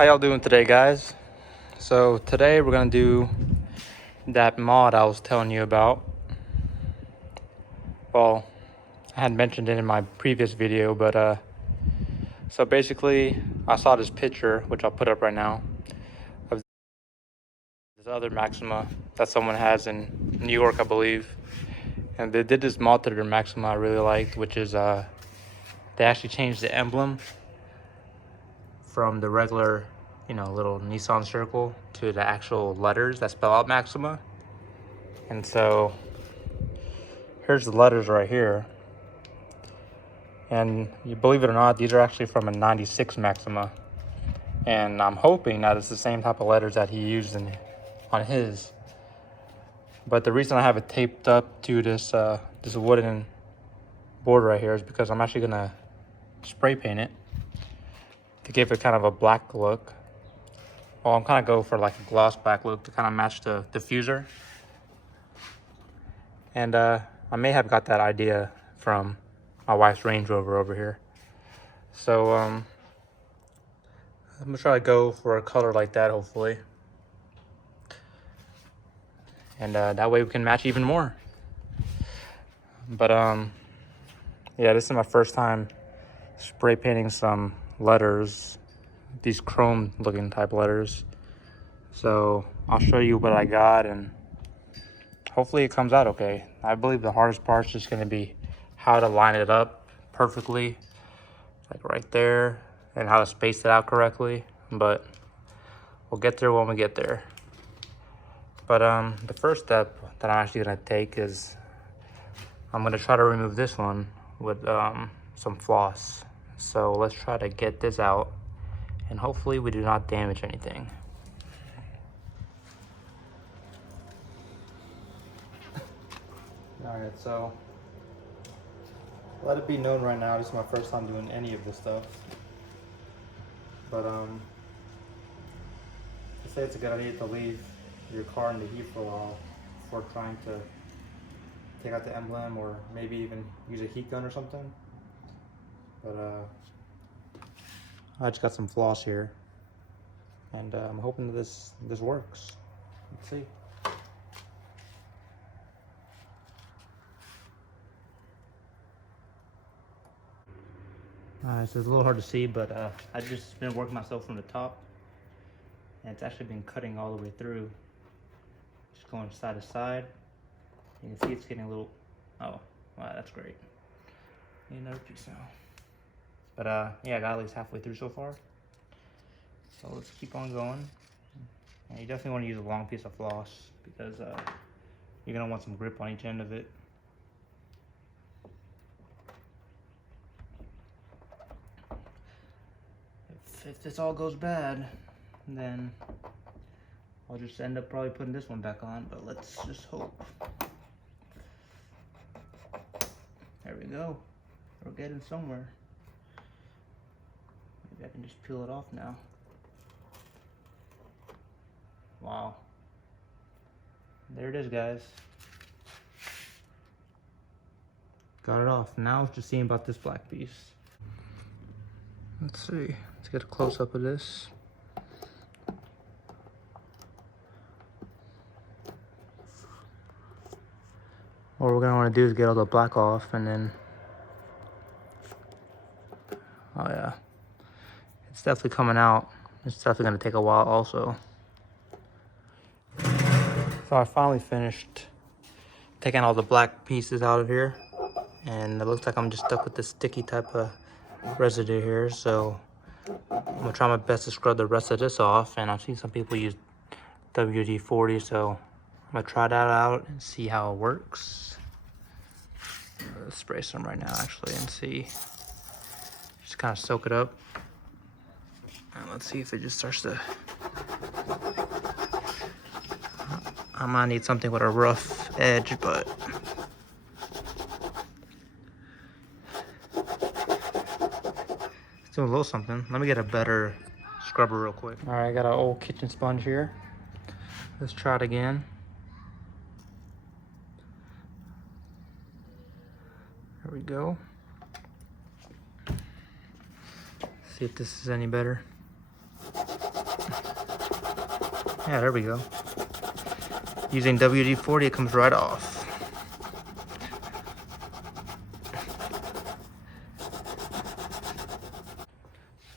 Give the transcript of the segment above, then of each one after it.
How y'all doing today, guys? So today we're gonna do that mod I was telling you about. Well, I had mentioned it in my previous video, but so basically I saw this picture, which I'll put up right now, of this other Maxima that someone has in New York, I believe. And they did this mod to their Maxima I really liked, which is they actually changed the emblem from the regular, little Nissan circle to the actual letters that spell out Maxima. And so here's the letters right here. And you believe it or not, these are actually from a 96 Maxima. And I'm hoping that it's the same type of letters that he used on his. But the reason I have it taped up to this wooden board right here is because I'm actually gonna spray paint it to give it kind of a black look. Well, I'm kind of go for like a gloss black look to kind of match the diffuser. And I may have got that idea from my wife's Range Rover over here. So I'm gonna try to go for a color like that, hopefully. And that way we can match even more. But yeah, this is my first time spray painting some letters, these chrome looking type letters. So I'll show you what I got and hopefully it comes out okay. I believe the hardest part is just gonna be how to line it up perfectly, like right there, and how to space it out correctly. But we'll get there when we get there. But the first step that I'm actually gonna take is I'm gonna try to remove this one with some floss. So let's try to get this out and hopefully we do not damage anything. All right, so let it be known right now, this is my first time doing any of this stuff. But I say it's a good idea to leave your car in the heat for a while before trying to take out the emblem, or maybe even use a heat gun or something. But I just got some floss here, and I'm hoping that this works. Let's see. So it's a little hard to see, but I've just been working myself from the top, and it's actually been cutting all the way through. Just going side to side. You can see it's getting a little, oh, wow, that's great. Need another piece now. But yeah, I got at least halfway through so far. So let's keep on going. And you definitely want to use a long piece of floss because you're gonna want some grip on each end of it. If this all goes bad, then I'll just end up probably putting this one back on, but let's just hope. There we go. We're getting somewhere. Maybe I can just peel it off now. Wow. There it is, guys. Got it off. Now it's just seeing about this black piece. Let's see. Let's get a close-up of this. What we're gonna want to do is get all the black off, and then, oh yeah, it's definitely coming out. It's definitely gonna take a while also. So I finally finished taking all the black pieces out of here, and it looks like I'm just stuck with this sticky type of residue here. So I'm gonna try my best to scrub the rest of this off, and I've seen some people use WD-40, so I'm gonna try that out and see how it works. Let's spray some right now actually and see. Just kind of soak it up. And let's see if it just starts to... I might need something with a rough edge, but... it's doing a little something. Let me get a better scrubber real quick. All right, I got an old kitchen sponge here. Let's try it again. There we go. See if this is any better. Yeah, there we go. Using WD-40, it comes right off.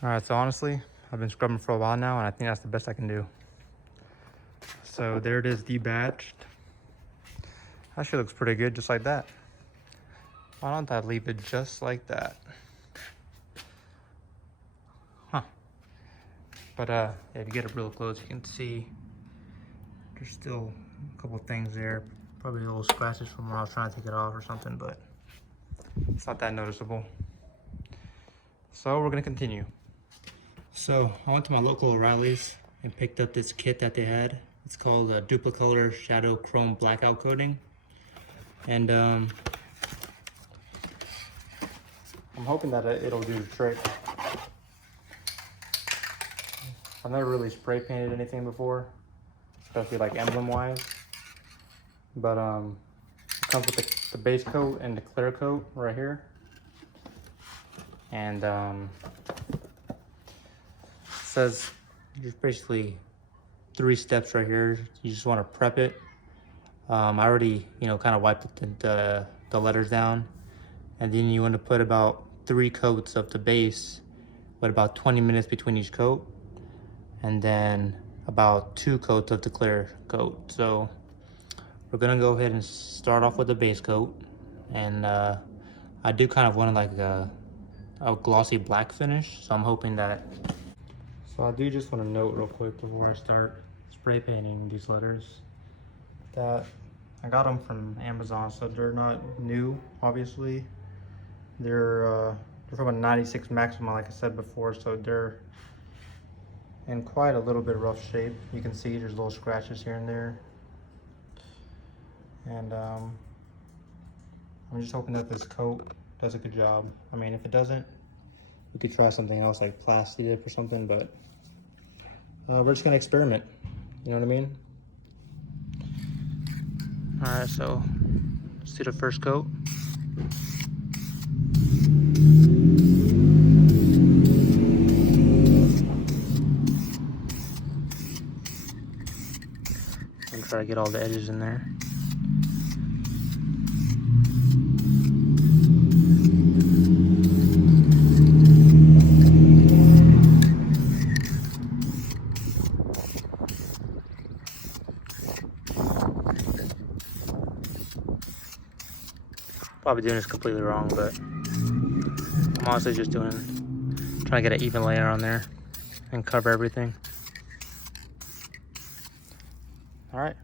All right, so honestly, I've been scrubbing for a while now, and I think that's the best I can do. So there it is, debatched. Actually looks pretty good, just like that. Why don't I leave it just like that? Huh. But if you get it real close, you can see there's still a couple things there. Probably little scratches from where I was trying to take it off or something, but it's not that noticeable. So we're gonna continue. So I went to my local O'Reilly's and picked up this kit that they had. It's called a Duplicolor Shadow Chrome Blackout Coating. And I'm hoping that it'll do the trick. I've never really spray painted anything before, especially like emblem wise. But it comes with the base coat and the clear coat right here. And it says there's basically 3 steps right here. You just want to prep it. I already, kind of wiped the letters down, and then you want to put about 3 coats of the base with about 20 minutes between each coat, and then about 2 coats of the clear coat. So we're gonna go ahead and start off with the base coat, and I do kind of want like a glossy black finish, so I'm hoping that. So I do just want to note real quick before I start spray painting these letters that I got them from Amazon, so they're not new, obviously. They're from a 96 Maxima, like I said before, so they're in quite a little bit rough shape. You can see there's little scratches here and there. And I'm just hoping that this coat does a good job. I mean, if it doesn't, we could try something else like plastic dip or something, but we're just gonna experiment, you know what I mean? All right, so let's do the first coat. And try to get all the edges in there. Probably doing this completely wrong, but I'm honestly just trying to get an even layer on there and cover everything. All right,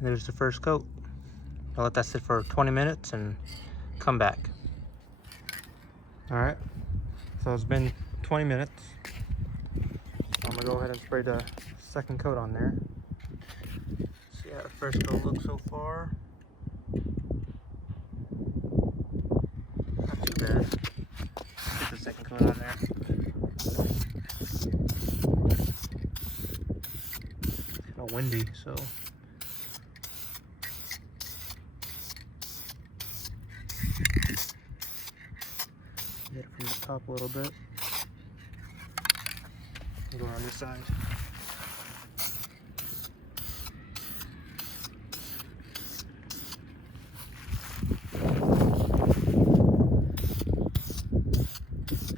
there's the first coat. I'll let that sit for 20 minutes and come back. All right, so it's been 20 minutes. So I'm gonna go ahead and spray the second coat on there. See how the first coat looks so far. Not too bad. Get the second coat on there. It's kind of windy, so. Get it from the top a little bit. Go on this side.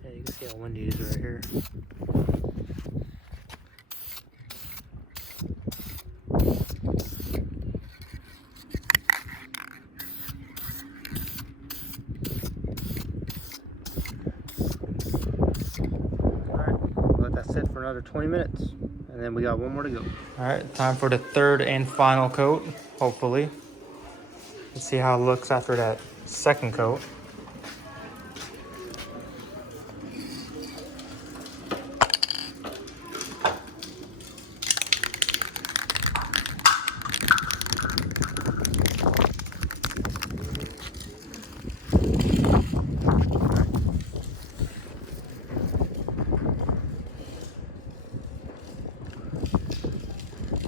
Yeah, you can see how windy it is right here. Sit for another 20 minutes, and then we got one more to go. All right, time for the third and final coat, hopefully. Let's see how it looks after that second coat.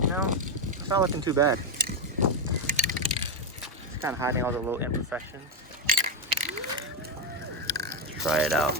No, it's not looking too bad. It's kind of hiding all the little imperfections. Let's try it out.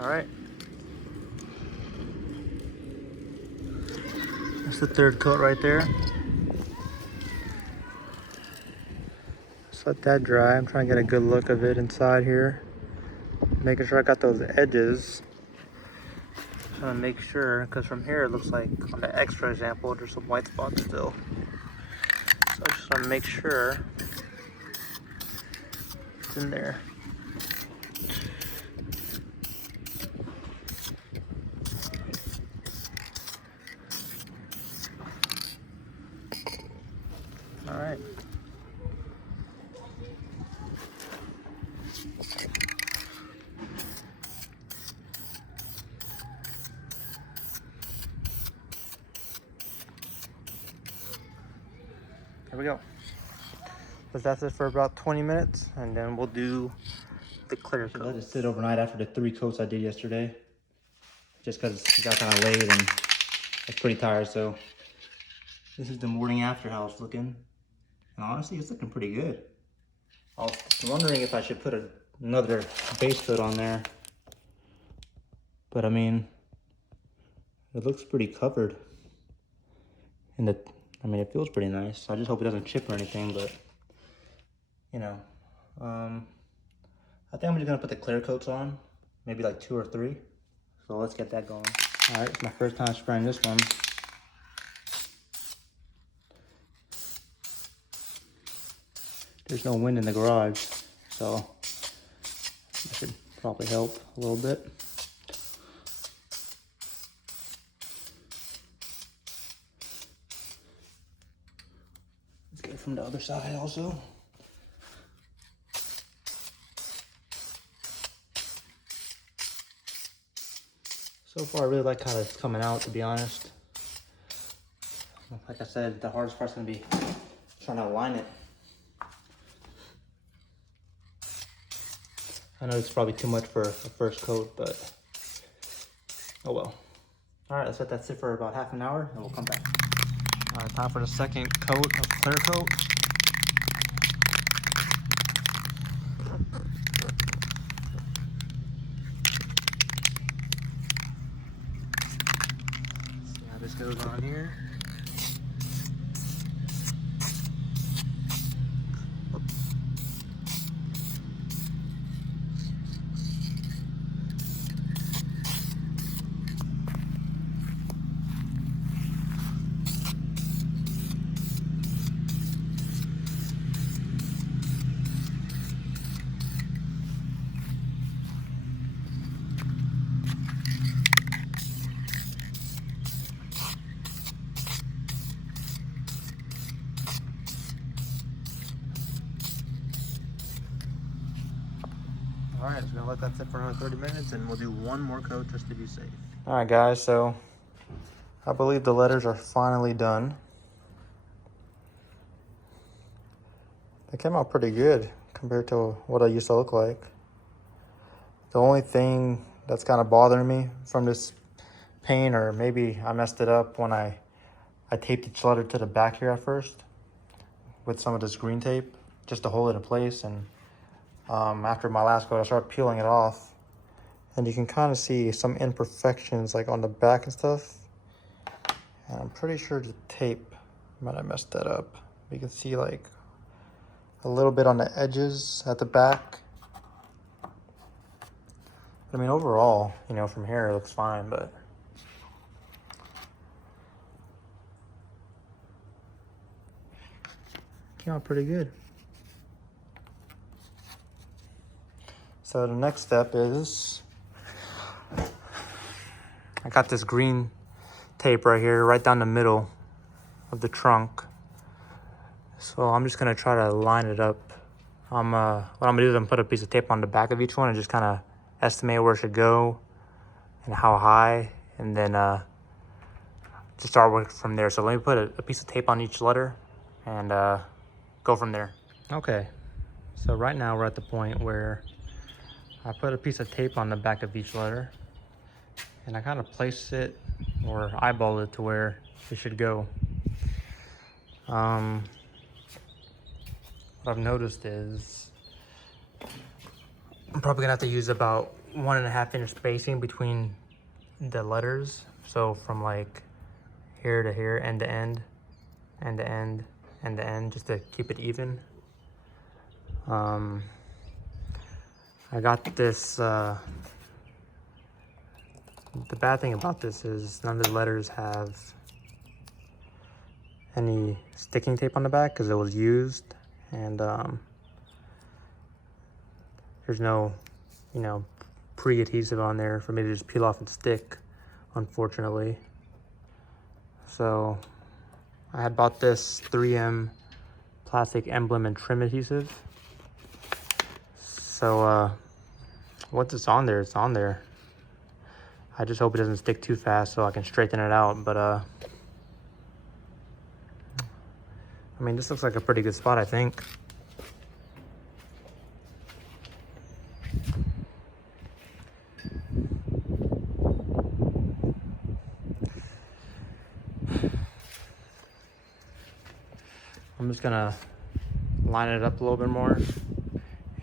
All right. That's the third coat right there. Just let that dry. I'm trying to get a good look of it inside here. Making sure I got those edges. Trying to make sure, because from here it looks like on the extra example there's some white spots still. So I just want to make sure it's in there. All right. Here we go. So that's it for about 20 minutes, and then we'll do the clear coat. Let it sit overnight after the 3 coats I did yesterday, just because it got kind of late and I was pretty tired. So this is the morning after how it's looking, and honestly, it's looking pretty good. I was wondering if I should put another base coat on there, but I mean, it looks pretty covered, and it feels pretty nice. I just hope it doesn't chip or anything, but you know, I think I'm just gonna put the clear coats on, maybe like 2 or 3. So let's get that going. All right, it's my first time spraying this one. There's no wind in the garage, so that should probably help a little bit. Let's get it from the other side also. So far, I really like how it's coming out, to be honest. Like I said, the hardest part's gonna be trying to align it. I know it's probably too much for a first coat, but oh well. All right, let's let that sit for about half an hour and we'll come back. All right, time for the second coat of clear coat. See how this goes on here. All right, just gonna let that sit for another 30 minutes and we'll do one more coat just to be safe. All right, guys, so I believe the letters are finally done. They came out pretty good compared to what I used to look like. The only thing that's kind of bothering me from this paint, or maybe I messed it up when I taped each letter to the back here at first with some of this green tape just to hold it in place, and after my last coat I started peeling it off and you can kind of see some imperfections like on the back and stuff, and I'm pretty sure the tape might have messed that up. You can see like a little bit on the edges at the back. I mean, overall, you know, from here it looks fine, but came out pretty good. So the next step is I got this green tape right here, right down the middle of the trunk. So I'm just gonna try to line it up. What I'm gonna do is I'm gonna put a piece of tape on the back of each one and just kind of estimate where it should go and how high, and then just start working from there. So let me put a piece of tape on each letter and go from there. Okay, so right now we're at the point where I put a piece of tape on the back of each letter and I kind of place it or eyeball it to where it should go. What I've noticed is I'm probably gonna have to use about 1.5 inch spacing between the letters. So from like here to here, end to end, end to end, end to end, just to keep it even. I got this, the bad thing about this is none of the letters have any sticking tape on the back because it was used, and there's no, you know, pre-adhesive on there for me to just peel off and stick, unfortunately. So I had bought this 3M plastic emblem and trim adhesive. So once it's on there, it's on there. I just hope it doesn't stick too fast so I can straighten it out. But I mean, this looks like a pretty good spot, I think. I'm just gonna line it up a little bit more and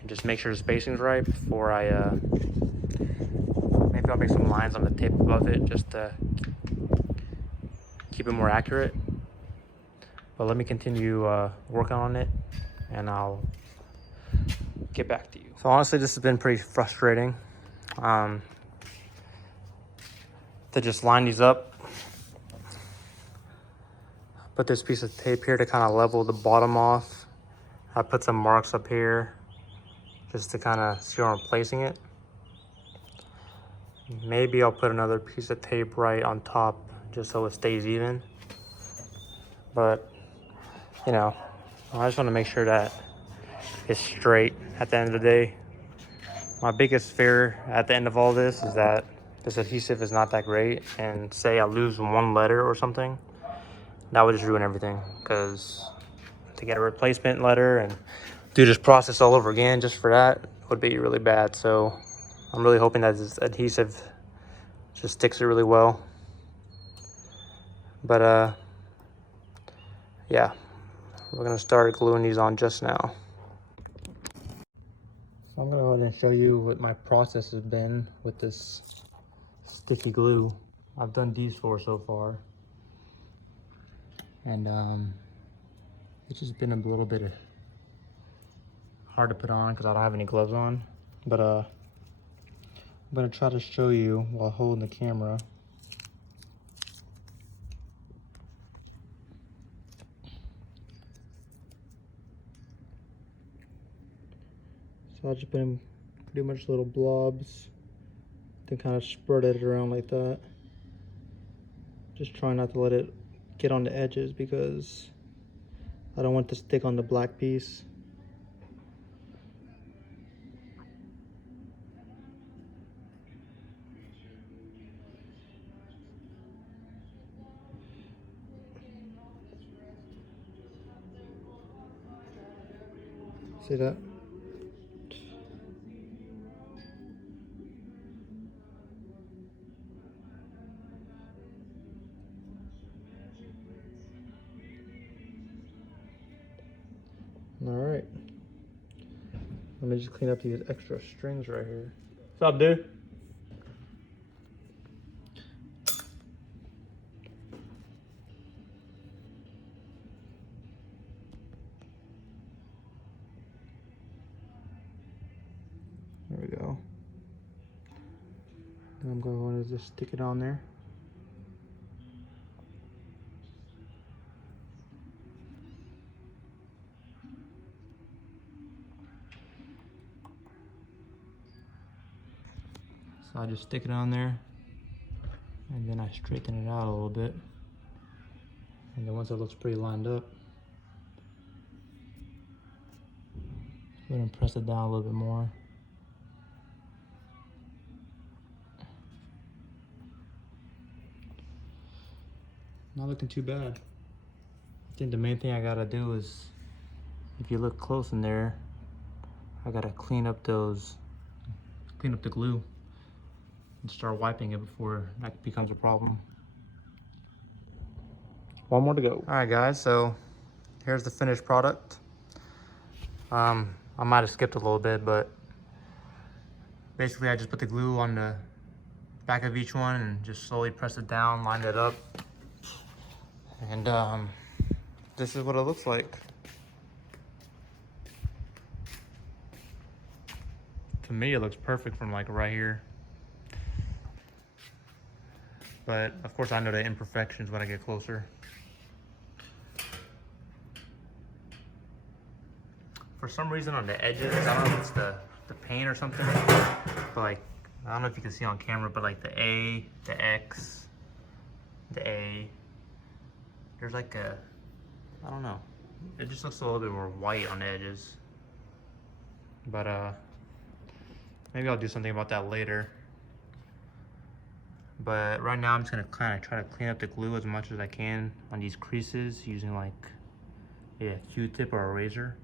just make sure the spacing's right before I maybe I'll make some lines on the tape above it just to keep it more accurate. But let me continue working on it and I'll get back to you. So honestly, this has been pretty frustrating to just line these up. Put this piece of tape here to kind of level the bottom off. I put some marks up here just to kind of see where I'm placing it. Maybe I'll put another piece of tape right on top just so it stays even. But, you know, I just want to make sure that it's straight at the end of the day. My biggest fear at the end of all this is that this adhesive is not that great, and say I lose one letter or something, that would just ruin everything, because to get a replacement letter and do this process all over again just for that would be really bad. So I'm really hoping that this adhesive just sticks it really well. But yeah, we're gonna start gluing these on just now. So I'm gonna go ahead and show you what my process has been with this sticky glue. I've done these 4 so far. And it's just been a little bit hard to put on because I don't have any gloves on. But I'm gonna try to show you while holding the camera. So I just put in pretty much little blobs, then kind of spread it around like that. Just try not to let it get on the edges because I don't want it to stick on the black piece. See that? All right. Let me just clean up these extra strings right here. What's up, dude? There we go. Then I'm going to just stick it on there. So I just stick it on there, and then I straighten it out a little bit. And then once it looks pretty lined up, I'm going to press it down a little bit more. Not looking too bad. I think the main thing I gotta do is, if you look close in there, I gotta clean up the glue and start wiping it before that becomes a problem. One more to go. All right, guys, so here's the finished product. I might have skipped a little bit, but Basically, I just put the glue on the back of each one and just slowly press it down, line it up. And this is what it looks like. To me, it looks perfect from like right here. But of course, I know the imperfections when I get closer. For some reason on the edges, I don't know if it's the paint or something, but like, I don't know if you can see on camera, but like the A, the X, the A, there's like a, I don't know. It just looks a little bit more white on the edges. But maybe I'll do something about that later. But right now I'm just gonna kind of try to clean up the glue as much as I can on these creases using like a Q-tip or a razor.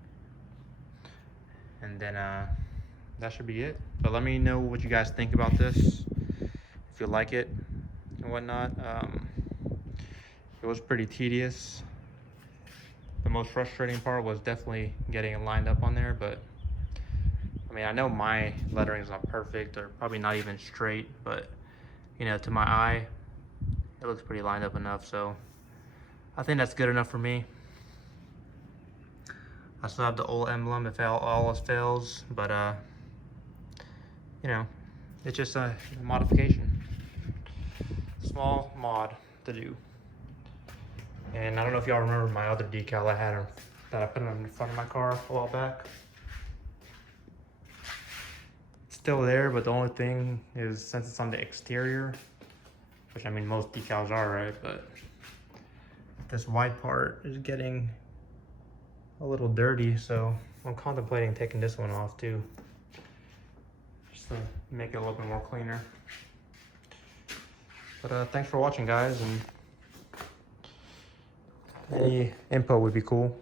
And then that should be it. But let me know what you guys think about this, if you like it and whatnot. It was pretty tedious. The most frustrating part was definitely getting it lined up on there, but I mean, I know my lettering is not perfect or probably not even straight, but you know, to my eye, it looks pretty lined up enough, so I think that's good enough for me. I still have the old emblem if all else fails, but you know, it's just a modification. Small mod to do. And I don't know if y'all remember my other decal I had that I put in the front of my car a while back. It's still there, but the only thing is, since it's on the exterior, which I mean most decals are, right? But this white part is getting a little dirty, so I'm contemplating taking this one off too, just to make it a little bit more cleaner. But thanks for watching, guys, and any info would be cool.